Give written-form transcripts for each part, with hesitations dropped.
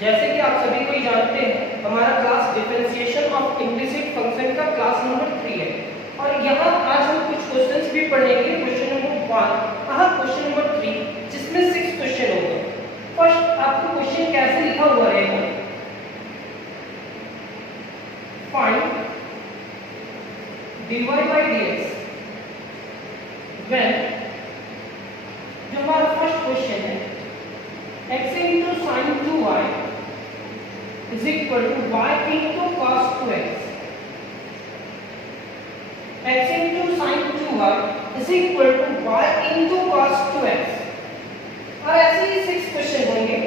जैसे कि आप सभी कोई जानते हैं हमारा class differentiation of implicit function का क्लास नंबर 3 है और यहाँ आज हम कुछ क्वेश्चंस भी पढ़ेंगे। क्वेश्चन नंबर 1 क्वेश्चन नंबर 3 जिसमें 6 क्वेश्चन होंगे। फर्स्ट आपको क्वेश्चन कैसे लिखा हुआ रहेगा, find dy by dx when, जो हमारा फर्स्ट क्वेश्चन है, x into sin 2y is equal to y into cos 2x. x into sin 2y is equal to y into cos 2x. और ऐसे ही 6 क्वेश्चन होंगे।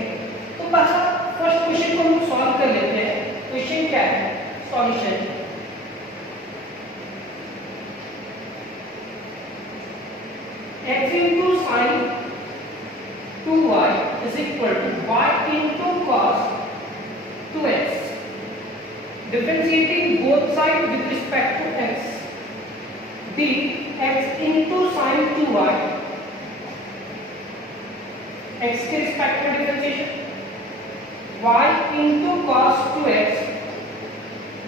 तो पहला फर्स्ट क्वेश्चन को हम सॉल्व कर लेते हैं। क्वेश्चन क्या है, solution. x into sin 2y is equal to y into cos 2x. Differentiating both sides with respect to x. b x into sin 2y, x के रिस्पेक्ट में differentiation, y into cos 2x,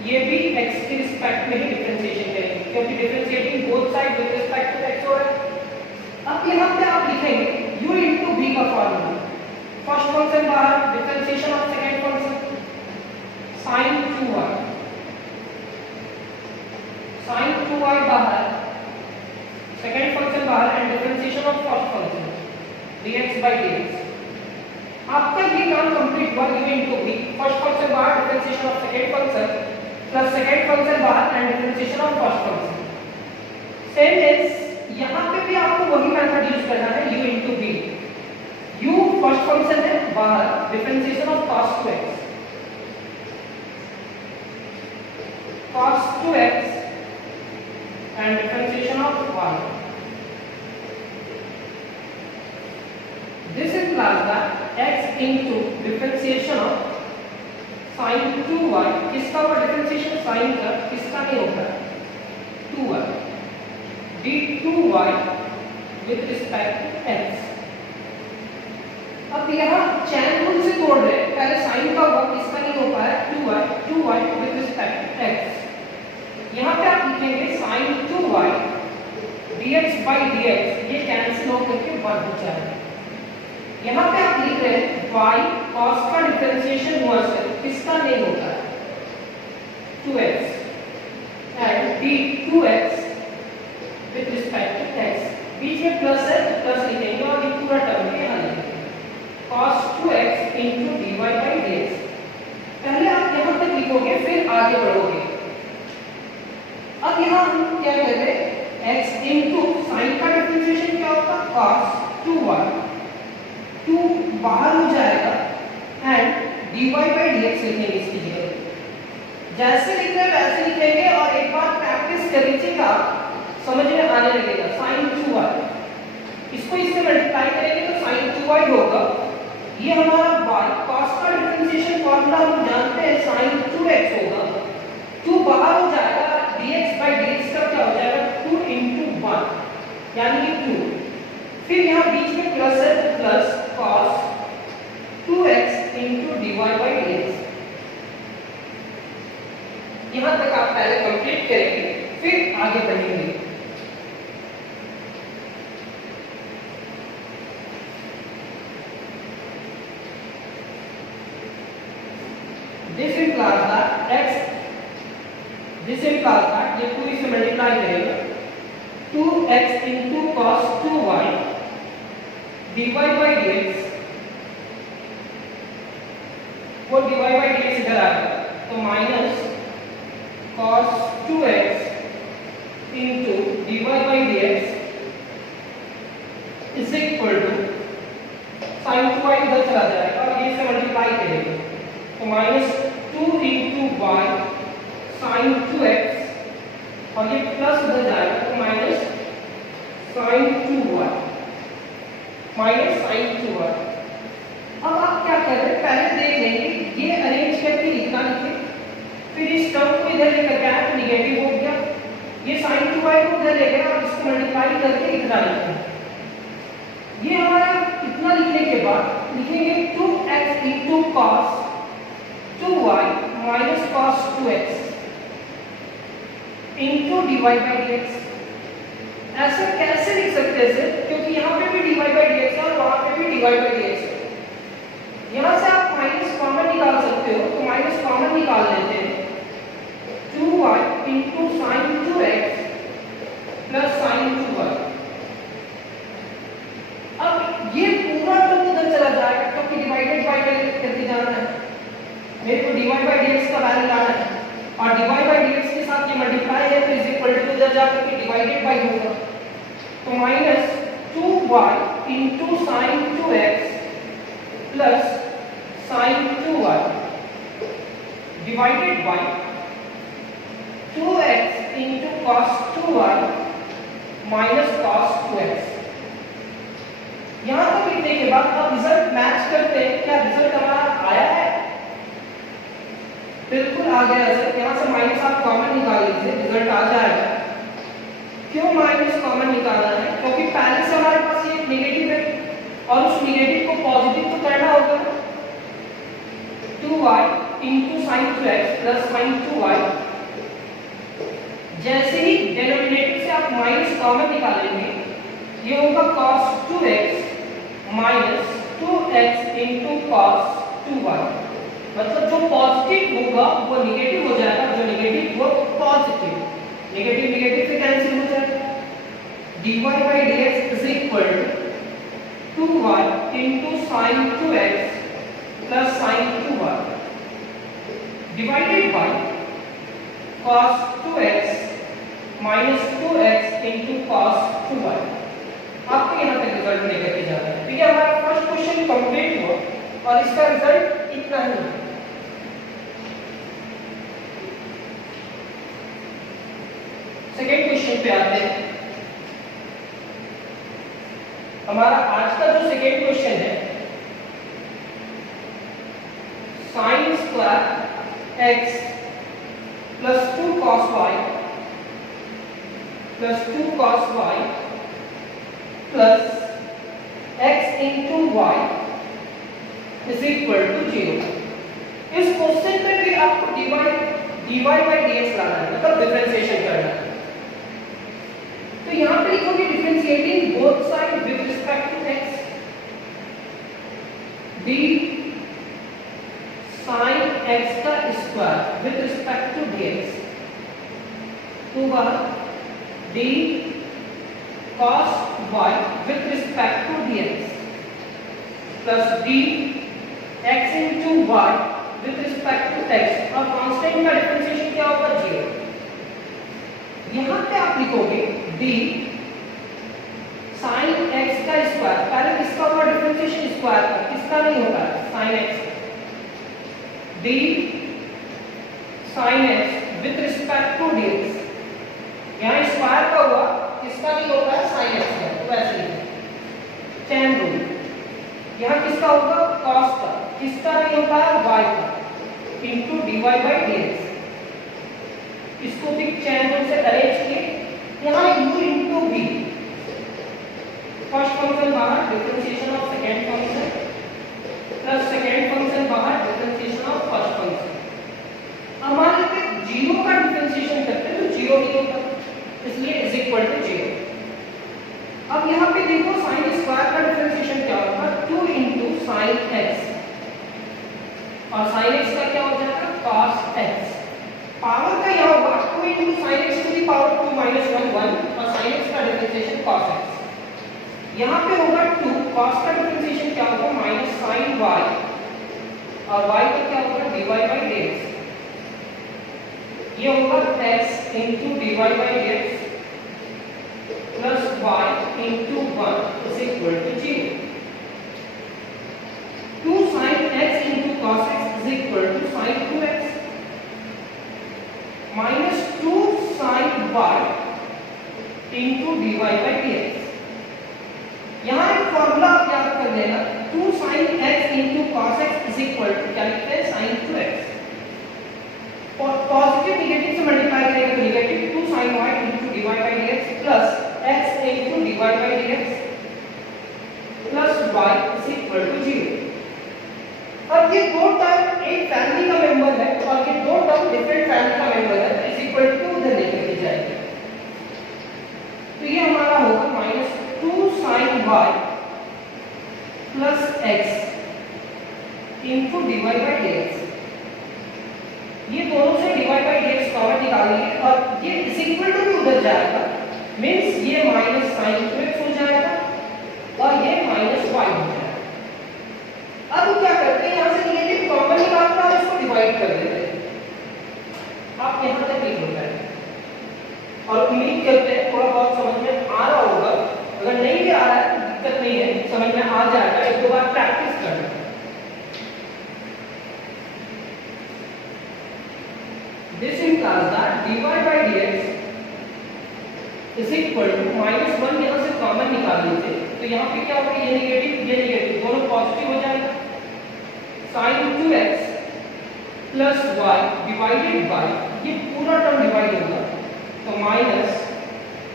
ये भी x के respect में ही differentiation करेंगे क्योंकि differentiating both side with respect to x हो रहा है। अब यहाँ पे आप लिखेंगे u into b का फॉर्मूला। फर्स्ट फंक्शन बाहर, differentiation of second function sin 2y, sin 2y बाहर, सेकंड फंक्शन बाहर and differentiation of first function dx by dx। आपका ये काम कंप्लीट हुआ। u into b, first function बाहर, differentiation of second function plus second function बाहर and differentiation of first function. Same is यहाँ पे भी आपको वही मेथड यूज करना है, u into b। u first function है बाहर, differentiation of cos 2x, cos 2x and differentiation of y. This implies that x into differentiation of sin 2y, किसका होगा डिफरेंशिएशन, sin का, किसका नहीं होगा 2y, d2y with respect to x। अब यहाँ चैन रूल से तोड़ रहे हैं, पहले sin का होगा, किसका नहीं हो पाया 2y with respect to x। यहाँ पे आप लिखेंगे sin 2y dx by dx, ये कैंसिल होकर के 1 हो जाएगा। यहाँ पे आप लिख रहे हैं y cos का डिफरेंशिएशन हुआ से किसका नहीं होता है 2x and d2x with respect to x, बीच में प्लस है तो प्लस लिखेंगे और ये पूरा टर्म के यहाँ लिखेंगे cos 2x into dy by dx। पहले आप यहाँ तक लिखोगे फिर आगे बढ़ोगे। अब यहाँ हम क्या कर रहे हैं, x into sin का डिफरेंशिएशन क्या होगा cos 2y, 2 बाहर हो जाएगा एंड dy by dx लिखेंगे इसकी जगह। जैसे लिख रहे हैं वैसे लिखेंगे और एक बार प्रैक्टिस कर लीजिएगा, समझ में आने लगेगा। sin 2y, इसको इससे मल्टीप्लाई करेंगे तो sin 2y होगा। ये हमारा y cos का डिफरेंशिएशन फॉर्मूला हम जानते हैं sin 2x होगा, 2 बाहर हो जाएगा, dx by dx का क्या हो जाएगा 2 into 1 यानी कि 2, फिर यहाँ बीच में प्लस है तो plus cos 2x into dy by dx। यहाँ तक आप पहले कंप्लीट करेंगे फिर आगे बढ़ेंगे। This implies that ये पूरी से मल्टीप्लाई करेगा 2x into cos 2y dy by dx, वो dy by dx इधर आएगा तो minus cos 2x into dy by dx is equal to sin 2y इधर चला जाएगा और ये से मल्टीप्लाई करेंगे तो minus 2 into y sin 2x और ये प्लस इधर जाएगा तो minus sin 2y, minus sin 2y। अब आप क्या कर रहे हैं, पहले देख लेंगे ये अरेंज करके लिखना लिखे, फिर इस टर्म को इधर लेकर आया तो निगेटिव हो गया, ये sin 2y को इधर ले गया और इसको मल्टीप्लाई करके इतना लिखना। ये हमारा इतना लिखने के बाद लिखेंगे 2x into cos y by d x. ऐसा कैसे लिख सकते हैं सर, क्योंकि यहाँ पे भी dy by dx है और वहाँ पे भी dy by dx है। यहाँ से आप माइनस कॉमन निकाल सकते हो, तो माइनस कॉमन निकाल लेते हैं, 2y into sine 2x plus sign 2y। अब ये पूरा टर्म उधर चला जाएगा क्योंकि डिवाइडेड बाय करके जाना है, मेरे को dy by dx का वैल्यू लाना है और dy by dx के साथ ये मल्टीप्लाई है तो इज इक्वल टू उधर जाकर के डिवाइडेड बाय होगा, तो minus 2y into sine 2x plus sign 2y divided by 2x into cos 2y minus cos 2x। यहां तक लिखने के बाद अब रिजल्ट मैच करते हैं, क्या रिजल्ट हमारा आया है? बिल्कुल आ गया सर। यहां से माइनस आप कॉमन निकाल लीजिए, रिजल्ट आ जाएगा। क्यों माइनस कॉमन निकालना है? क्योंकि पहले से हमारे पास ये नेगेटिव है और उस नेगेटिव को पॉजिटिव तो करना होगा। 2y into sine 2x plus sign 2y, जैसे ही डिनोमिनेटर से आप माइनस कॉमन निकालेंगे, ये होगा cos 2x minus 2x into cos 2y। मतलब जो पॉजिटिव होगा वो नेगेटिव हो जाएगा, जो नेगेटिव वो पॉजिटिव, नेगेटिव नेगेटिव से कैंसिल हो जाएगा। dy by dx is equal to 2y into sin 2x plus sin 2y divided by cos 2x minus 2x into cos 2y। आपको यहाँ तक रिजल्ट लेकर के जाना है। ठीक है, हमारा फर्स्ट क्वेश्चन कंप्लीट हुआ और इसका रिजल्ट इतना ही है। सेकेंड क्वेश्चन पे आते हैं। हमारा आज का जो सेकेंड क्वेश्चन है, sine square x plus 2 cos y plus 2 cos y plus x into y is equal to 0। इस क्वेश्चन में भी आपको dy by dx लाना है, मतलब डिफरेंशिएशन करना है। तो यहाँ पे लिखोगे differentiating both side with respect to x, d sin x का square with respect to dx होगा d cos y with respect to dx plus d x into y with respect to x, और constant का differentiation क्या होगा? 0। यहाँ पे आप लिखोगे d sin x का स्क्वायर, पहले किसका होगा डिफरेंशिएशन? स्क्वायर का, किसका नहीं होता है? sin x। d sin x with respect to dx, यहाँ स्क्वायर का हुआ, किसका नहीं होता है? sin x का, तो ऐसे ही चैन रूल। यहाँ किसका होगा? cos का, किसका नहीं होता है? y का, इंटू dy by dx। इसको भी चैन रूल से अरेंज किए। यहाँ u into v, first function बाहर, differentiation of second function plus second function बाहर, डिफरेंशिएशन ऑफ फर्स्ट फंक्शन। हमारे पे 0 का डिफरेंशिएशन करते हैं तो 0 नहीं होता, इसलिए इज इक्वल टू 0। अब यहाँ पे देखो साइन स्क्वायर का डिफरेंशिएशन क्या होगा? 2 इंटू साइन x, और साइन x का क्या हो जाएगा? cos x। पावर का यहाँ होगा 2 into sine x to the power 2 minus 1 1, और साइन x का डिफरेंशिएशन cos x। यहाँ पे होगा 2, cos का डिफरेंशिएशन क्या होगा? माइनस साइन y, और y का क्या होगा? dy by dx। ये होगा x into dy by dx plus y into 1 is equal to 0। 2 sin x into cos x is equal to sin 2x minus 2 sin y into dy by dx। यहाँ एक formula आप याद कर लेना, 2 sin x into cos x is equal to क्या लिखते हैं? sin 2x। और पॉजिटिव नेगेटिव से मल्टीप्लाई करेंगे तो negative 2 sin y into dy by dx plus x into dy by dx plus y is equal to 0। अब ये दो टर्म एक फैमिली का मेंबर है और ये दो टर्म डिफरेंट फैमिली का मेंबर है, इज इक्वल टू उधर लेकर के जाएंगे। ये हमारा होगा minus 2 sine y plus x into d y by d x. ये दोनों से dy by dx कॉमन निकालेंगे और ये इज इक्वल टू भी उधर जाएगा, मींस ये माइनस साइन 2x हो जाएगा और ये माइनस y हो जाएगा। अब क्या करते हैं, यहाँ से नेगेटिव कॉमन निकालना और इसको डिवाइड कर देते हैं। आप यहाँ तक लिख लो और उम्मीद करते हैं थोड़ा बहुत समझ में आ रहा होगा। अगर नहीं भी आ रहा है तो दिक्कत नहीं है, समझ में आ जाएगा, एक दो बार प्रैक्टिस करना। This implies that dy by dx is equal to minus 1 यहाँ से कॉमन निकाल लीजिए तो यहाँ पे क्या होगा, ये नेगेटिव दोनों पॉजिटिव हो जाएगा। sin 2x plus y divided bye ये पूरा टर्म डिवाइड होगा तो minus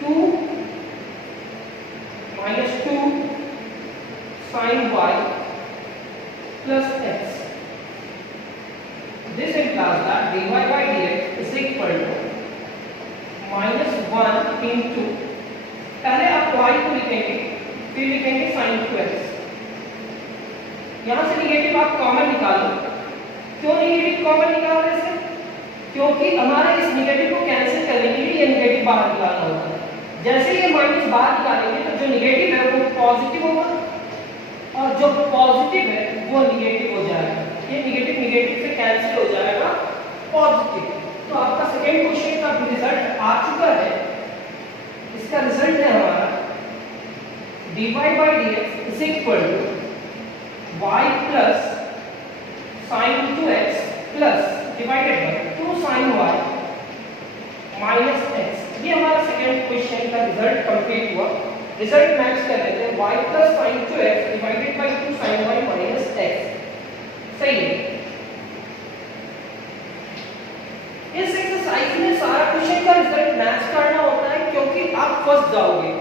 2 sin y plus x। This implies that dy by dx is equal to minus 1 into, पहले आप y को लिखेंगे फिर लिखेंगे sin 2x। यहाँ से निगेटिव आप कॉमन निकालो। क्यों निगेटिव कॉमन निकाल रहे हैं? क्योंकि हमारा इस निगेटिव को कैंसिल करने के लिए ये निगेटिव बाहर निकालना होता है। जैसे ये माइनस बाहर निकालेंगे तो जो निगेटिव है वो पॉजिटिव होगा और जो पॉजिटिव है वो निगेटिव हो जाएगा। ये निगेटिव से कैंसिल हो जाएगा पॉजिटिव। तो आपका सेकेंड क्वेश्चन का रिजल्ट आ चुका है। इसका रिजल्ट है हमारा dy by dx is equal to y plus sin 2x plus divided by 2 sin y minus x। ये हमारा सेकेंड क्वेश्चन का रिजल्ट कंप्लीट हुआ। रिजल्ट मैच कर लेते हैं, y plus sin 2x divided by 2 sin y minus x। सही है। इस एक्सरसाइज में सारा क्वेश्चन का रिजल्ट मैच करना होता है क्योंकि आप फंस जाओगे।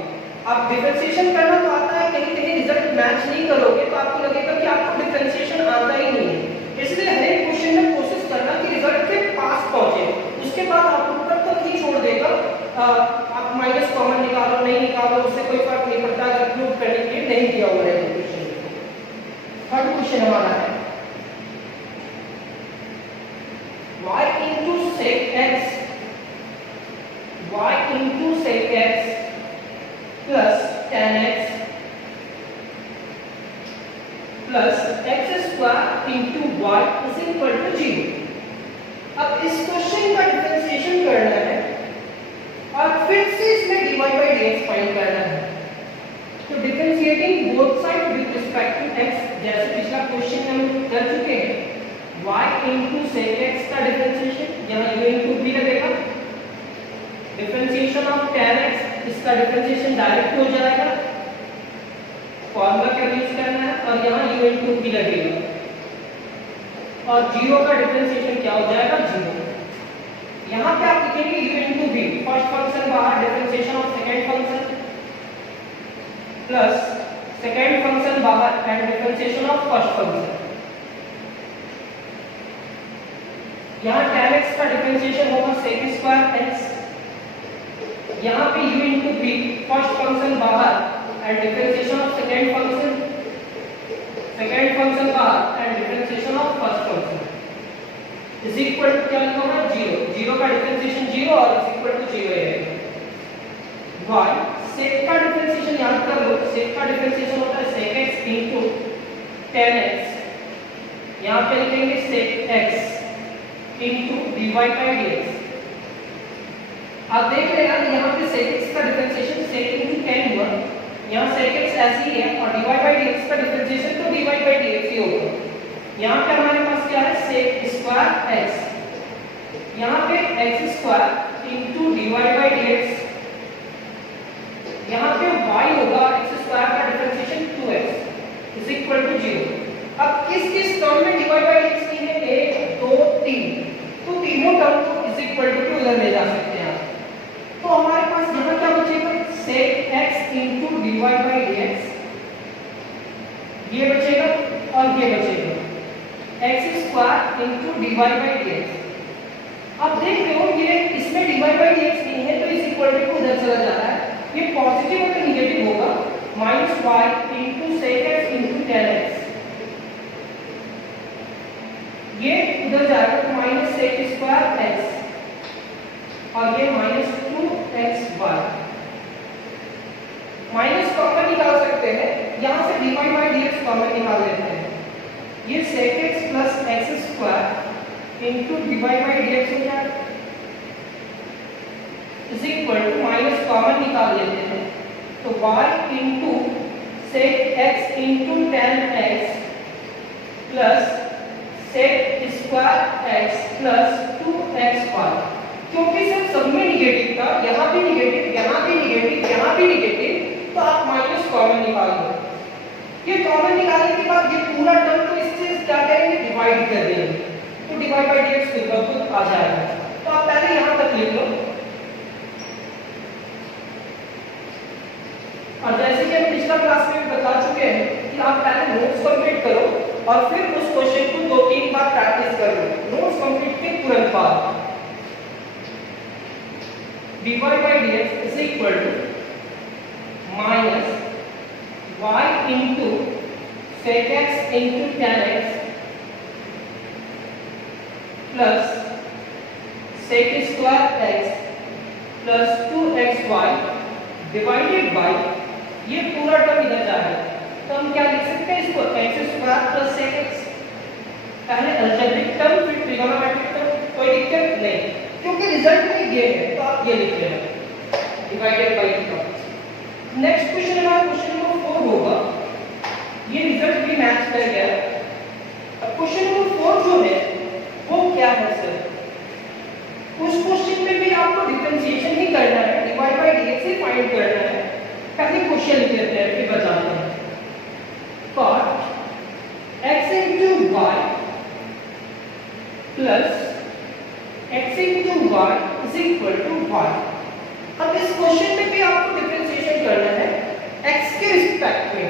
आप डिफरेंशिएशन करना तो आता है, कहीं कहीं रिजल्ट मैच नहीं करोगे तो आपको लगेगा कि आपको डिफरेंशिएशन आता ही नहीं है। इसलिए हर एक क्वेश्चन में कोशिश करना कि रिजल्ट के पास पहुंचे, उसके बाद आप ऊपर तक ही छोड़ देगा। आप माइनस कॉमन निकालो नहीं निकालो उससे कोई फर्क नहीं पड़ता अगर प्रूव करने के लिए नहीं दिया हुआ है क्वेश्चन। थर्ड क्वेश्चन हमारा है y into sec x plus tan x plus x square into y is equal to 0। अब इस क्वेश्चन का डिफरेंशिएशन करना है और फिर से इसमें dy by dx फाइंड करना है। तो differentiating both side with respect to x, जैसे पिछला क्वेश्चन में हम कर चुके हैं। y into sec x का डिफरेंशिएशन यहाँ u into v लगेगा। डिफरेंशिएशन ऑफ tan x, इसका डिफरेंशिएशन डायरेक्ट हो जाएगा, फॉर्मूला का यूज करना है और यहाँ u into v लगेगा और 0 का डिफरेंशिएशन क्या हो जाएगा 0। यहाँ पे आप लिखेंगे u into v, first function बाहर differentiation of second function plus second function बाहर and differentiation of first function. यहाँ tan x का डिफरेंशिएशन होगा sec स्क्वायर x, यहाँ पे u into v first function बाहर and differentiation of second function बाहर and differentiation of first function is equal to क्या लिखा होगा 0 का डिफरेंशिएशन 0 और इज इक्वल टू 0 है। y sec का डिफरेंशिएशन याद कर लो, sec का डिफरेंशिएशन होता है sec x into tan x, यहाँ पे लिखेंगे sec x into dy by dx। आप देख रहे हैं यहाँ पे sec x का डिफरेंशिएशन sec into tan हुआ, यहाँ sec x ऐसे ही है और dy by dx का डिफरेंशिएशन तो dy by dx ही होगा। यहाँ पे हमारे पास क्या है sec स्क्वायर x, यहाँ पे x square into dy by dx, यहाँ पे y होगा x स्क्वायर का differentiation 2x is equal to 0। अब किस टर्म में dy by dx नहीं है 1 2 3, तो तीनों टर्म को इज इक्वल टू उधर ले जा सकते हैं। तो हमारे पास यहाँ क्या बचेगा sec x into dy by dx, ये बचेगा और ये बचेगा x square into dy by dx। अब देख रहे हो ये इसमें dy by dx नहीं है तो इस इक्वल टू उधर चला जा रहा है ये पॉजिटिव और निगेटिव होगा, minus y into sec x into tan x, ये उधर जाएगा तो माइनस सेक स्क्वायर एक्स और ये माइनस टू एक्स वाई। माइनस कॉमन निकाल सकते हैं, यहां से dy बाई dx कॉमन निकाल लेते हैं, ये sec x plus x square into dy by dx हो जाएगा is equal to minus common निकाल लेते हैं तो y into sec x into tan x plus sec square x plus two x y. क्योंकि सब में निगेटिव था, यहाँ भी निगेटिव, यहाँ भी निगेटिव, यहाँ भी निगेटिव, तो आप माइनस कॉमन निकाल दो। ये कॉमन निकालने के बाद ये पूरा टर्म को इससे क्या करेंगे, डिवाइड कर देंगे, तो डिवाइड बाई dx खुद आ जाएगा। तो आप पहले यहाँ तक लिख लो, और जैसे कि हम पिछला क्लास में बता चुके हैं कि आप पहले नोट्स कंप्लीट करो और फिर उस क्वेश्चन को 2-3 बार प्रैक्टिस कर लो। नोट्स कंप्लीट के तुरंत बाद dy by dx is equal to minus y into sec x into tan x plus sec square x plus 2xy divided by, ये पूरा टर्म इधर जाएगा तो हम क्या लिख सकते हैं इसको, x square plus sec x। पहले अलजेब्रिक टर्म फिर ट्रिगोनोमेट्रिक टर्म, कोई दिक्कत नहीं, क्योंकि रिजल्ट में ये है तो आप ये लिख लेना divided by term. Next question हमारा क्वेश्चन नंबर 4 होगा, ये रिजल्ट भी मैच कर गया। अब क्वेश्चन नंबर 4 जो है वो क्या है सर, उस क्वेश्चन में भी आपको डिफरेंशिएशन ही करना है, divide by dx he find करना है। पहले क्वेश्चन लिख लेते हैं फिर बताते हैं। cot x into y plus x into y is equal to y। अब इस क्वेश्चन में भी आपको डिफरेंशिएशन करना है x के रिस्पेक्ट में,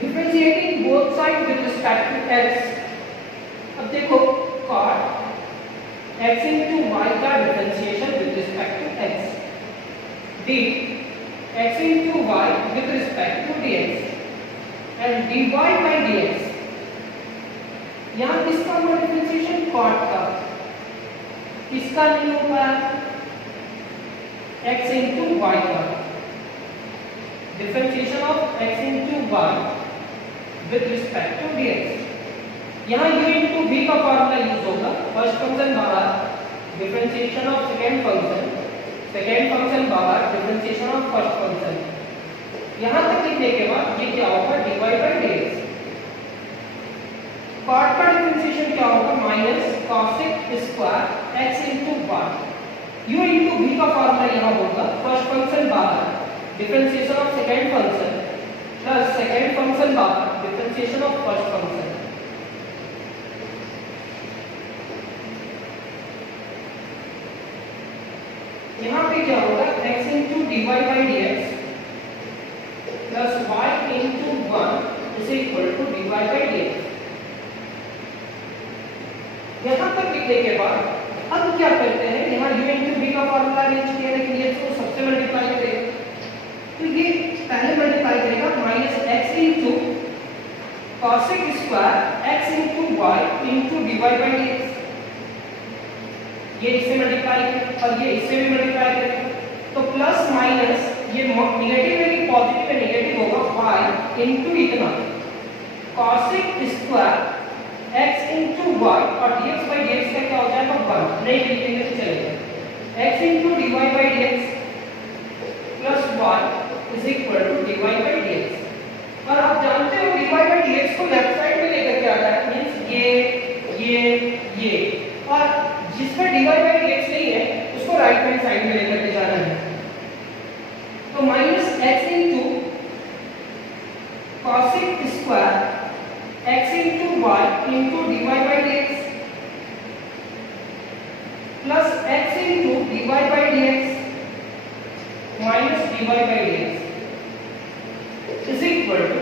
differentiating both side with respect to x। अब देखो cot x into y का differentiation with respect to x, d x into y with respect to dx and dy by dx। यहाँ किसका हुआ डिफरेंशिएशन, cot का, किसका नहीं हो पाया, x into y का, differentiation of x into y with respect to dx। यहाँ u into v का फॉर्मूला यूज होगा, फर्स्ट फंक्शन बाहर, differentiation of second function, second function बाहर, डिफरेंशिएशन ऑफ फर्स्ट फंक्शन। यहाँ तक लिखने के बाद ये क्या होगा, dy by dx। cot का डिफरेंशिएशन क्या होगा, minus cosec square x into y, u into v का फॉर्मूला यहाँ होगा, फर्स्ट फंक्शन बाहर, differentiation of second function plus second function बाहर, डिफरेंशिएशन ऑफ फर्स्ट फंक्शन। यहाँ पे क्या होगा, x into dy by dx plus y into 1 is equal to dy by dx। यहाँ तक लिखने के बाद अब क्या करते हैं, यहाँ u into v का फॉर्मूला अरेंज किया, लेकिन ये तो सबसे मल्टीप्लाई करेगा, तो ये पहले मल्टीप्लाई करेगा minus x into cosec square x into y into dy by dx। ये इससे मल्टीप्लाई और ये इससे भी मल्टीप्लाई करेगा, तो प्लस माइनस ये नेगेटिव है कि पॉजिटिव है, नेगेटिव होगा y into इतना cosec square x into y और dx by dx का क्या हो जाएगा 1, नहीं लिखेंगे तो चलेगा, x into dy by dx plus y is equal to dy by dx। और आप जानते हो dy by dx को लेफ्ट साइड में लेकर के आता है, मींस ये और जिसमें dy by dx नहीं है उसको राइट हैंड साइड में लेकर के जाना है, तो minus x into cosec square x into y into dy by dx plus x into dy by dx minus dy by dx is equal to,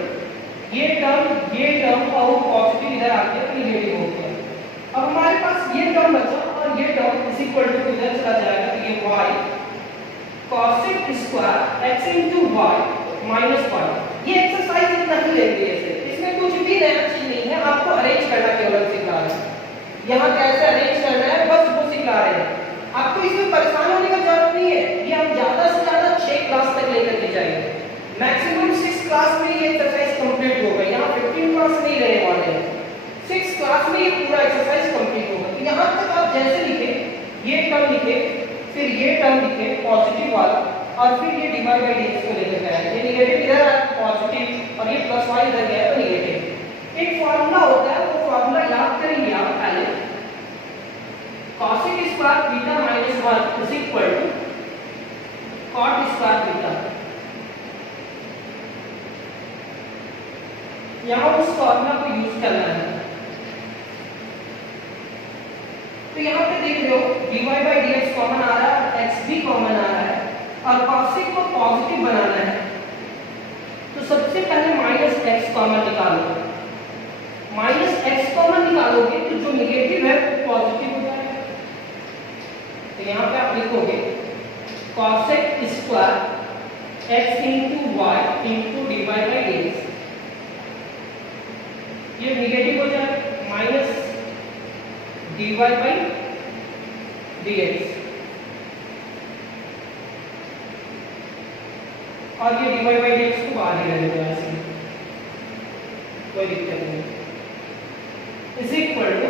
ये टर्म और पॉजिटिव इधर आके नेगेटिव हो गया। अब हमारे पास ये टर्म बचा और ये टर्म इज इक्वल टू इधर चला जाएगा, तो ये y cosec square x into y minus 1। ये एक्सरसाइज इतना ही लेंगे ऐसे, इसमें कुछ भी नया चीज नहीं है, आपको अरेंज करना केवल सिखा रहे हैं। यहाँ कैसे अरेंज करना है बस वो सिखा रहे हैं, आपको इसमें परेशान होने का जरूरत नहीं है। ये हम ज्यादा से ज्यादा 6 क्लास तक लेकर के जाएंगे, मैक्सिमम 6 क्लास में ये एक्सरसाइज कंप्लीट होगा। यहाँ 15 क्लास नहीं रहने वाले हैं, 6 क्लास में ये पूरा एक्सरसाइज कंप्लीट होगा। तो यहाँ तक आप जैसे लिखे, ये टर्म लिखे, फिर ये टर्म लिखे पॉजिटिव वाला, और फिर ये डिवाइड बाय dx को लेकर गया है। ये नेगेटिव इधर है पॉजिटिव, और ये प्लस y इधर गया है तो नेगेटिव। एक फार्मूला होता है, वो फार्मूला याद करेंगे आप पहले। cosec square theta minus 1 is equal to cot square theta. यहाँ उस फार्मूला को यूज करना है। तो यहाँ पे देख रहे हो dy by dx कॉमन आ रहा है, x भी कॉमन आ रहा है, और cosec को पॉजिटिव बनाना है। तो सबसे पहले माइनस x कॉमन निकालो। माइनस x कॉमन निकालोगे तो जो नेगेटिव है वो पॉजिटिव हो जाएगा। तो यहाँ पे आप लिखोगे cosec square x into y into dy by dx। ये नेगेटिव हो जाएगा, माइनस dy by dx, और ये dy by dx को बाहर ही रहने दो ऐसे, कोई दिक्कत नहीं। इज इक्वल टू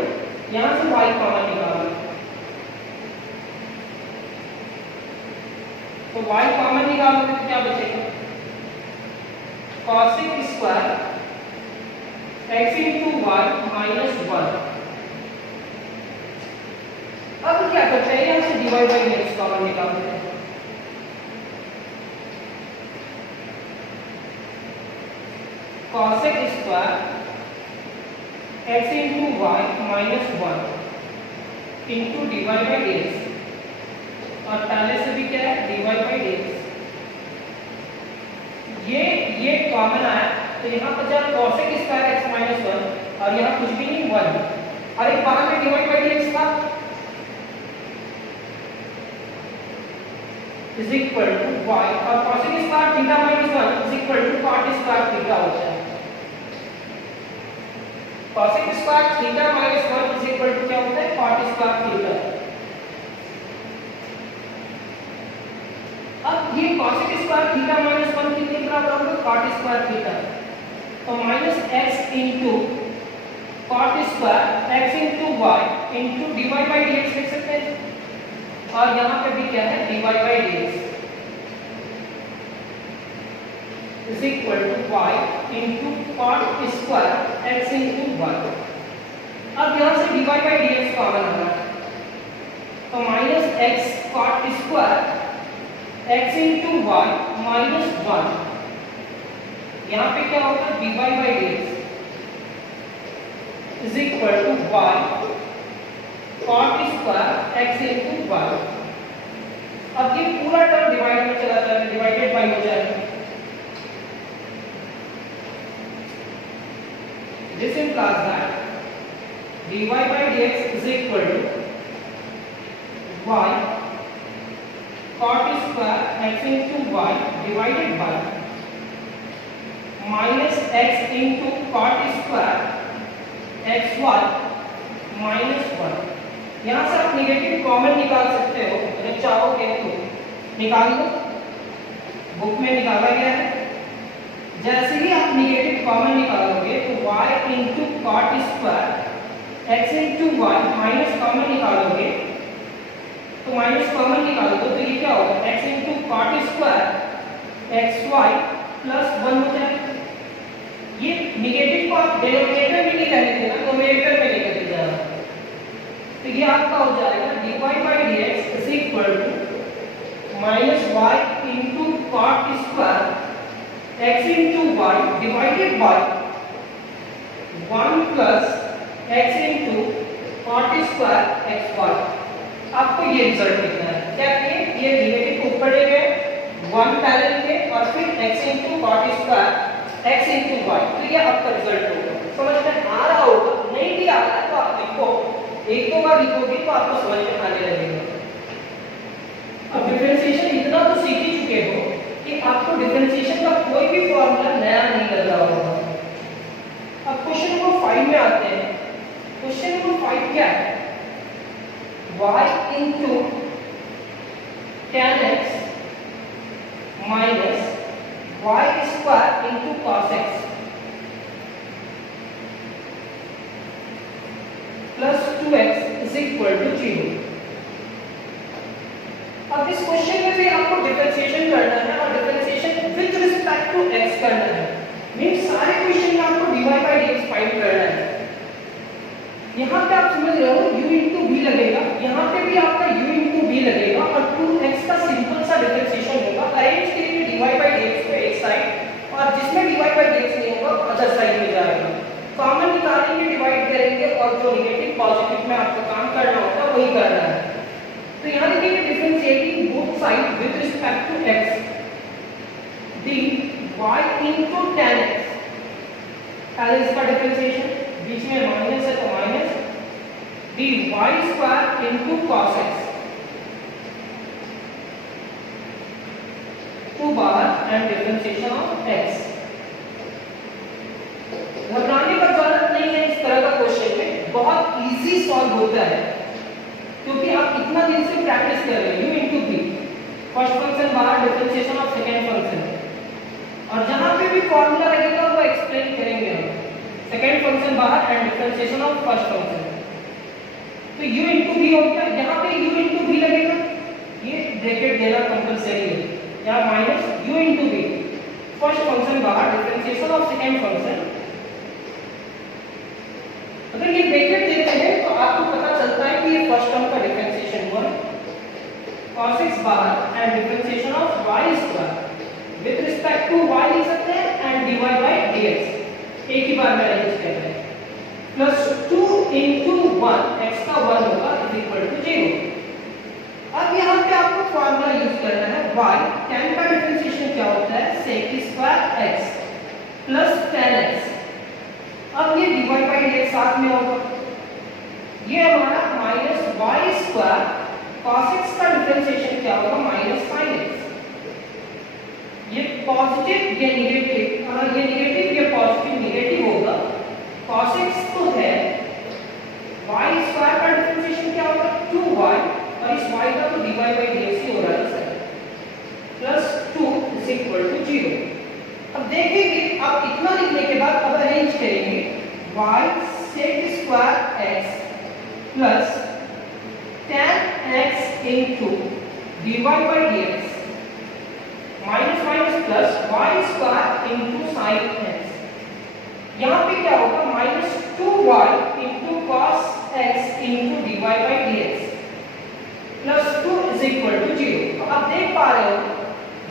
यहाँ से y कॉमन निकालो, तो y कॉमन निकालोगे तो क्या बचेगा, cosec square x into y minus 1। अब क्या करते हैं, यहाँ से डिवाइड बाय dx कॉमन निकालते हैं। cosec square x into y minus 1 into divide by dx, और पहले से भी क्या है डिवाइड बाय dx। ये कॉमन आया तो यहाँ पर जब cosec स्क्वायर x minus 1 और यहाँ कुछ भी नहीं 1, और एक बाहर में डिवाइड बाय dx था is equal to y, और cosec square theta minus 1 is equal to cot square theta होता है। cosec square theta minus 1 is equal to क्या होता है, cot स्क्वायर थीटा। अब ये cosec स्क्वायर थीटा माइनस 1 कितने बराबर होगा, cot स्क्वायर थीटा। तो minus x into cot square x into y into divide by dx लिख सकते हैं, और यहाँ पे भी क्या है divide by dx is equal to y into cot square x into y। अब यहाँ से डिवाइड बाय dx कॉमन आ रहा है, तो minus x cot square x into y minus 1। यहाँ पे क्या होगा divide by dx is equal to y cot square x into y। अब ये पूरा टर्म डिवाइड में चला जाएगा, डिवाइडेड बाय हो जाएगा। This implies that dy by dx is equal to y cot square x into y divided by minus x into cot square xy minus 1। यहाँ से आप नेगेटिव कॉमन निकाल सकते हो, अगर चाहोगे तो निकाल लो, बुक में निकाला गया है। जैसे ही आप नेगेटिव कॉमन निकालोगे तो y into cot square x into y minus common निकालोगे, तो माइनस कॉमन निकालोगे तो ये क्या होगा x into cot square xy plus 1 हो जाएगा। ये नेगेटिव को आप डिनोमिनेटर में नहीं रहने देना, न्यूमरेटर में लेकर के जाना। तो ये आपका हो जाएगा dy by dx is equal to minus y into cot square x into y divided by 1 plus x into cot square xy। आपको ये रिजल्ट लिखना है। क्या ये नेगेटिव को ऊपर ले गए, 1 पहले लिखे और फिर x into cot square x into y। तो ये आपका रिजल्ट होगा। समझ में आ रहा होगा, नहीं भी आ रहा है तो आप लिखो, एक दो बार लिखोगे तो आपको समझ में आने लगेगा। अब डिफरेंशिएशन इतना तो सीख क्वेश्चन नंबर 5 क्या है? y into tan x minus y square into cos x plus 2x is equal to 0. अब इस क्वेश्चन में भी आपको डिफरेंशिएशन करना है और differentiation with respect to x करना है। मींस सारे क्वेश्चन में आपको dy by dx फाइंड करना है। यहाँ पे आप समझ रहे हो u into v लगेगा, यहाँ पे भी आपका u into v लगेगा और 2x का सिंपल सा डिफरेंशिएशन होगा। अरेंज करेंगे dy by dx पे एक साइड और जिसमें dy by dx नहीं होगा अदर साइड में जाएगा। कॉमन निकालेंगे, डिवाइड करेंगे और जो नेगेटिव पॉजिटिव में आपको काम करना होगा वही करना है। तो यहाँ देखिए differentiating both side with respect to x dy into tan x, पहले इसका डिफरेंशिएशन, बीच में माइनस है तो minus dy square into cos x, टू बाहर एंड डिफरेंशिएशन ऑफ x। घबराने का जरूरत नहीं है, इस तरह का क्वेश्चन में बहुत इजी सॉल्व होता है क्योंकि आप इतना दिन से प्रैक्टिस कर रहे हो। u into v, first function बाहर, डिफरेंशिएशन ऑफ सेकंड फंक्शन, और जहां पे भी फॉर्मूला लगेगा वो एक्सप्लेन करेंगे हम। सेकंड फंक्शन बाहर and differentiation of first function. तो u into v हो गया, यहाँ पे u into v लगेगा, ये ब्रैकेट देना कंपलसरी है, यहाँ minus u into v, first function बाहर, डिफरेंशिएशन ऑफ सेकंड फंक्शन। अगर ये ब्रैकेट देते हैं तो आपको पता चलता है कि ये फर्स्ट टर्म का डिफरेंशिएशन हुआ, cos x बाहर and differentiation of y square with respect to y लिख सकते हैं एंड dy by dx, एक ही बार में अरेंज कर रहे हैं, प्लस 2 into 1, x का 1 होगा इज इक्वल टू 0। अब यहाँ पे आपको फॉर्मूला यूज करना है y, tan का डिफरेंशिएशन क्या होता है, sec square x plus tan x। अब ये dy by dx साथ में होगा, ये हमारा minus y square cos x का डिफरेंशिएशन क्या होगा, माइनस sin x। ये पॉजिटिव ये नेगेटिव, अगर ये नेगेटिव ये पॉजिटिव नेगेटिव होगा, cos x तो है, y स्क्वायर का डिफरेंशिएशन क्या होगा, 2y, और इस y का तो dy by dx ही हो रहा है sir, plus 2 is equal to 0। अब देखेंगे, आप इतना लिखने के बाद अब अरेंज करेंगे y sec square x plus tan x into dy by dx minus minus plus y square into sin x। यहाँ पे क्या होगा, minus 2y into cos x into dy by dx plus 2 is equal to 0। तो आप देख पा रहे हो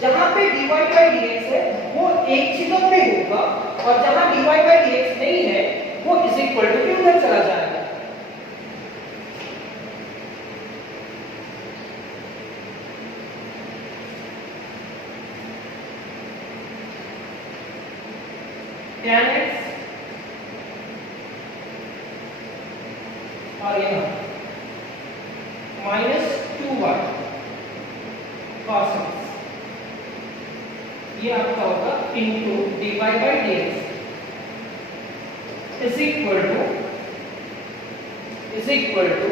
जहां पे dy by dx है वो एक जगह पे होगा और जहां dy by dx नहीं है वो इज इक्वल टू के उधर चला जाएगा। tan x और यहाँ माइनस 2y cos x, ये आपका होगा into dy by dx is equal to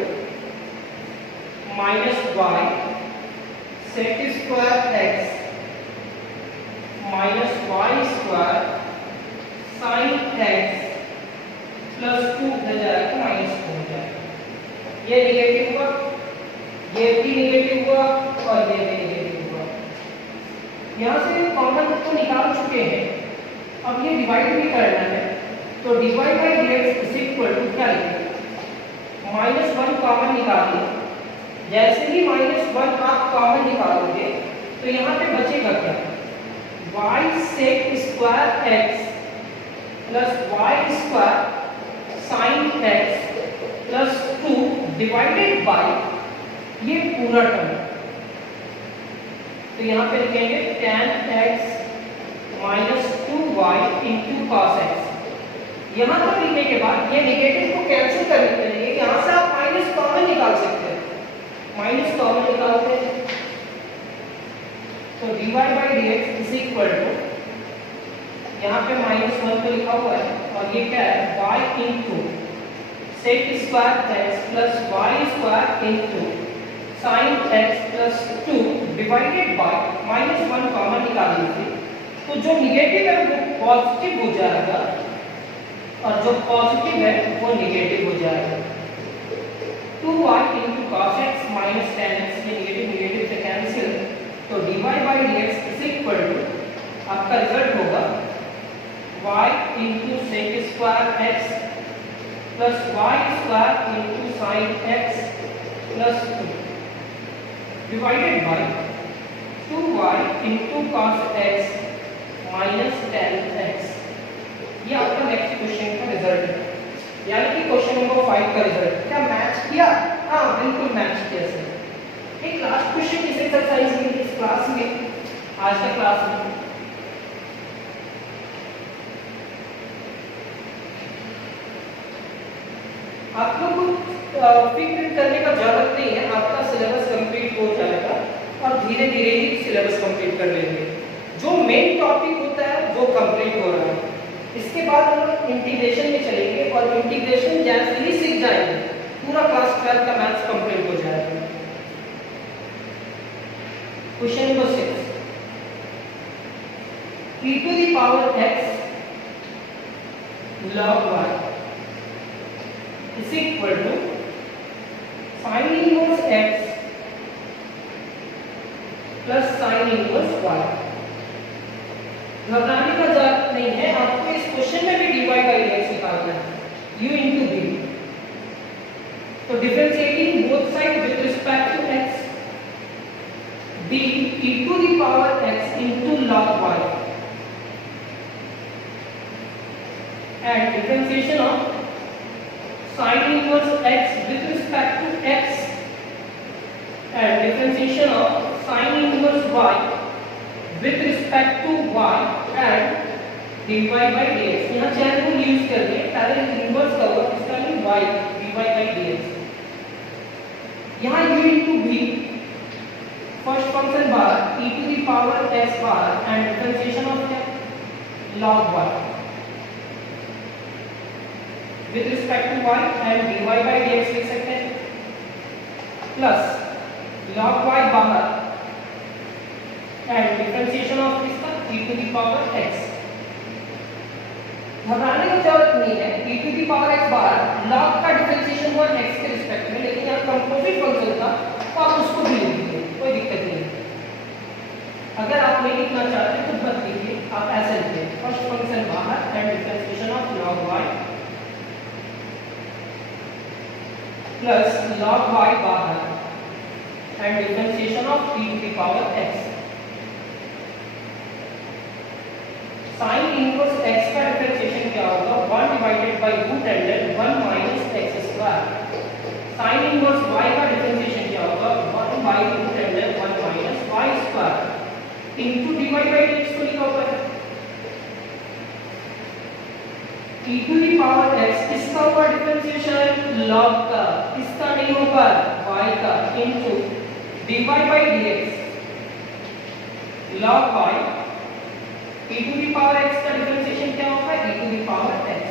minus y sec square x minus y square sin x plus 2 हो जाएगा, माइनस 2 हो जाएगा। ये नेगेटिव हुआ, ये भी नेगेटिव हुआ और ये भी नेगेटिव हुआ। यहाँ से कॉमन तो निकाल चुके हैं, अब ये डिवाइड भी करना है, तो dy by dx is equal to क्या लिखेंगे, माइनस 1 कॉमन निकालिए। जैसे ही माइनस 1 आप कॉमन निकालोगे तो यहाँ पे बचेगा क्या, y sec square x plus y square sin x plus 2 divided by ये पूरा टर्म। तो यहाँ पे लिखेंगे tan x minus 2y into cos x। यहाँ तक लिखने के बाद ये नेगेटिव को कैंसिल करने के लिए यहाँ से आप माइनस कॉमन निकाल सकते हैं, माइनस कॉमन निकालते हैं तो dy by dx is equal to, यहाँ पे -1 तो लिखा हुआ है और ये क्या है y into sec square x plus y square into sin x plus 2 divided by -1 common निकाल लीजिए, तो जो निगेटिव है वो पॉजिटिव हो जाएगा और जो पॉजिटिव है वो निगेटिव हो जाएगा। 2y into cos x minus tan x, ये निगेटिव निगेटिव से कैंसिल, तो dy by dx is equal to आपका रिजल्ट होगा y into sec square x plus y square into sin x plus 2 divided by 2y into cos x minus tan x। ये आपका next question का result है, यानी कि question number 5 का result. क्या मैच किया? हाँ बिल्कुल मैच किया सर। एक लास्ट क्वेश्चन इस एक्सरसाइज में, इस क्लास में, आज का क्लास में। आप लोग फिक्र करने का जरूरत नहीं है, आपका सिलेबस कंप्लीट हो जाएगा और धीरे धीरे ही सिलेबस कंप्लीट कर लेंगे। जो मेन टॉपिक होता है वो कंप्लीट हो रहा है, इसके बाद हम लोग इंटीग्रेशन में चलेंगे और इंटीग्रेशन जैसे ही सीख जाएंगे पूरा क्लास 12 का मैथ्स कंप्लीट हो जाएगा। Question number 6, e to the power x log y is equal to sin inverse x plus sin inverse y। घबराने का जरूरत नहीं है, आपको इस क्वेश्चन में भी dy by dx निकालना है, u into v। तो differentiating both side with respect to x, d e to the power x into log y and differentiation of sin inverse x with respect to x and differentiation of sin inverse y with respect to y and dy by dx। यहाँ चैन को use कर दिए, पहले inverse का हुआ, इसका mean y dy by dx। यहाँ u into v, first function bar e to the power x bar and differentiation of क्या log y with respect to y and dy by dx लिख सकते हैं, plus log y बाहर and differentiation of इसका e to the power x। घबराने की जरूरत नहीं है, e to the power x bar log का डिफरेंशिएशन हुआ x के रिस्पेक्ट में, लेकिन यहाँ कंपोजिट फंक्शन था तो आप उसको भी लिख दीजिए, कोई दिक्कत नहीं है। अगर आप नहीं लिखना चाहते तो मत लिखिए, आप ऐसे लिखिए, फर्स्ट फंक्शन बाहर and differentiation of log y plus log y बाहर and differentiation of e to the power x। sin inverse x का डिफरेंशिएशन क्या होगा? 1 divided by root under 1 minus x square. sin inverse y का differentiation क्या होगा? 1 by root under 1 minus y square into dy by dx को लिखा हुआ है। e to the power x किसका होगा डिफरेंशिएशन? log का, किसका नहीं होगा? y का, into dy by dx log y e to the power x का डिफरेंशिएशन क्या होगा? e to the power x।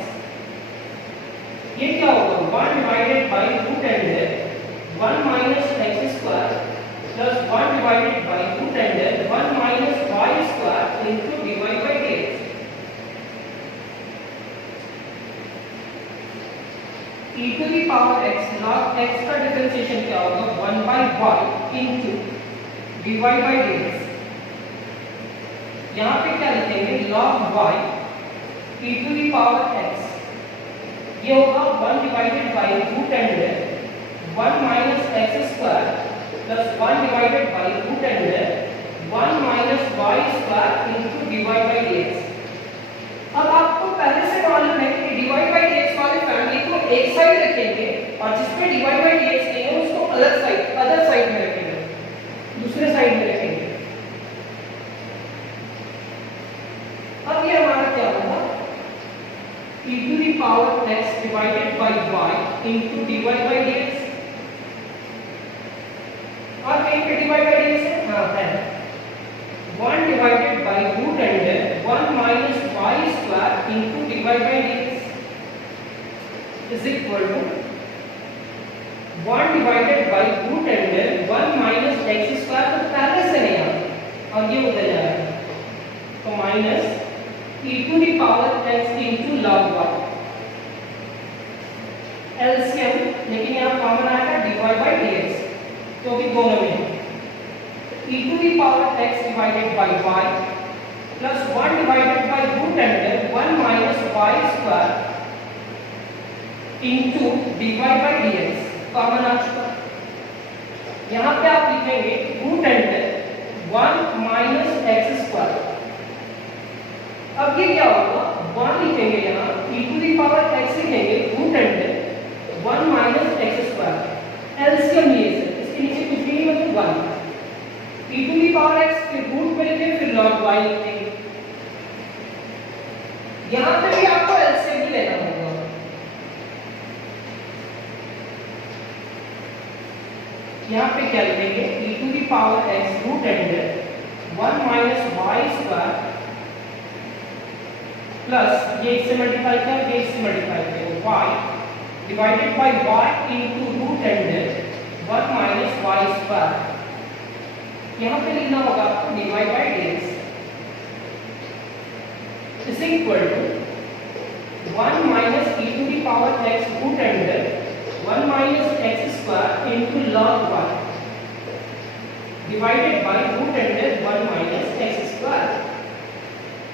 ये क्या होगा? 1 divided by root under 1 minus x square plus 1 divided by root under 1 minus y square into dy by dx। e to the power x log x का differentiation क्या होगा? 1 by y into dy by dx। यहाँ पे क्या लिखेंगे? log y e to the power x, ये होगा 1 divided by root under 1 minus x square plus 1 divided by root under 1 minus y square into dy by dx। अब आपको पहले से मालूम है कि dy बाय dx वाले फैमिली को एक साइड रखेंगे और जिसपे dy बाय dx नहीं है उसको अलग साइड, अदर साइड में रखेंगे, दूसरे साइड में रखेंगे। अब ये हमारा क्या होगा? e to the power x divided by y into dy by dx। और कहीं पे dy by dx है? हाँ है। 1 divided by root under 1 minus y square into dy by dx is equal to 1 divided by root under 1 minus x square, तो पहले से नहीं आता और ये उधर जाएगा, तो minus e to the power x into log y LCM, लेकिन यहाँ कॉमन आएगा dy बाई dx, क्योंकि दोनों में e to the power x divided by y प्लस 1 divided by root under 1 minus y square into dy by dx common आ चुका। यहाँ पे आप लिखेंगे root under 1 minus x square. अब ये क्या होगा, 1 लिखेंगे यहाँ, e to the power x लिखेंगे root under 1 minus x square, LCM ये है, इसके नीचे कुछ भी नहीं मतलब 1, e to the power x फिर रूट में लिखेंगे फिर log y लिखेंगे। यहाँ पे भी आपको एलसीएम ही लेना होगा। यहाँ पे क्या लिखेंगे, e to the power x root under 1 minus y square plus ये इससे मल्टीप्लाई किया, ये इससे मल्टीप्लाई किया, y divided by y into root under 1 minus y square. यहाँ पे लिखना होगा आपको dy by dx is equal to 1 minus e to the power x root under 1 minus x square into log y divided by root under 1 minus x square.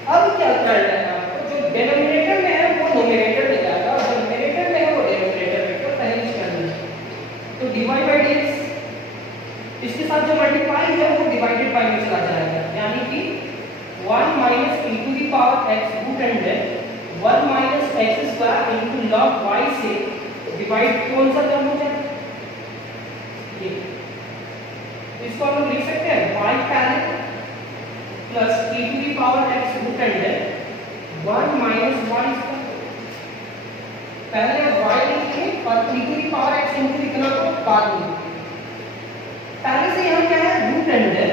अब क्या करना है आपको, जो डिनोमिनेटर में है वो न्यूमरेटर में जाएगा और जो न्यूमरेटर में है वो डिनोमिनेटर में, तो पहले ही करना है। तो dy बाय dx इसके साथ जो मल्टीप्लाई है वो डिवाइडेड बाय में चला जाएगा, यानी कि 1 minus e to the power x root under 1 minus x square into log y से डिवाइड कौन सा टर्म हो जाएगा, ये इसको हम लोग लिख सकते हैं y पहले plus e to the power x root under 1 minus y square, पहले y लिखेंगे और e to the power x into लिखना तो बाद में। पहले से यहाँ क्या है, root under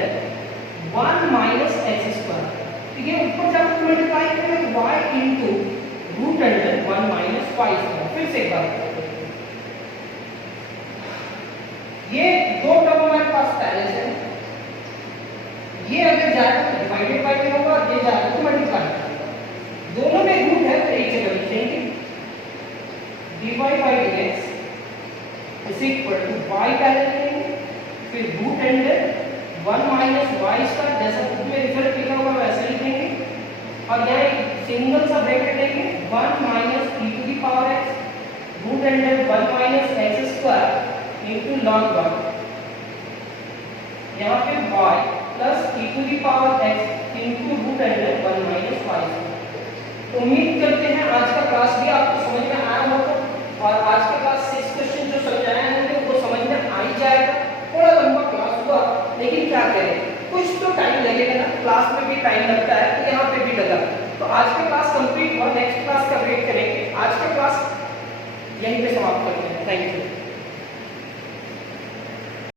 1 minus x square, ठीक है, ऊपर जब मल्टीप्लाई करेंगे तो y into root under 1 minus y square. फिर से एक बार, ये दो टर्म हमारे पास पहले से है, ये अगर जाएगा तो डिवाइडेड बाय में होगा और ये जाएगा तो मल्टीप्लाई करेगा, दोनों में रूट है तो एक जगह लिखेंगे dy by dx is equal to y पहले लिखेंगे फिर root under 1 minus y square, जैसा बुक में रिजल्ट लिखा होगा वैसे लिखेंगे और यहाँ एक सिंगल सा ब्रैकेट लेंगे 1 minus e to the power x root under 1 minus x square into log y, यहाँ पे y plus e to the power x into root under 1 minus y। उम्मीद करते हैं आज का क्लास भी आपको समझ में आया होगा और आज के क्लास 6 क्वेश्चन जो समझाए होंगे वो समझ में आ ही जाएगा। थोड़ा लंबा क्लास हुआ लेकिन क्या करें, कुछ तो टाइम लगेगा ना, क्लास में भी टाइम लगता है तो यहाँ पे भी लगा। तो आज का क्लास कंप्लीट हुआ, नेक्स्ट क्लास का वेट करेंगे। आज का क्लास यहीं पे समाप्त करते हैं। Thank you.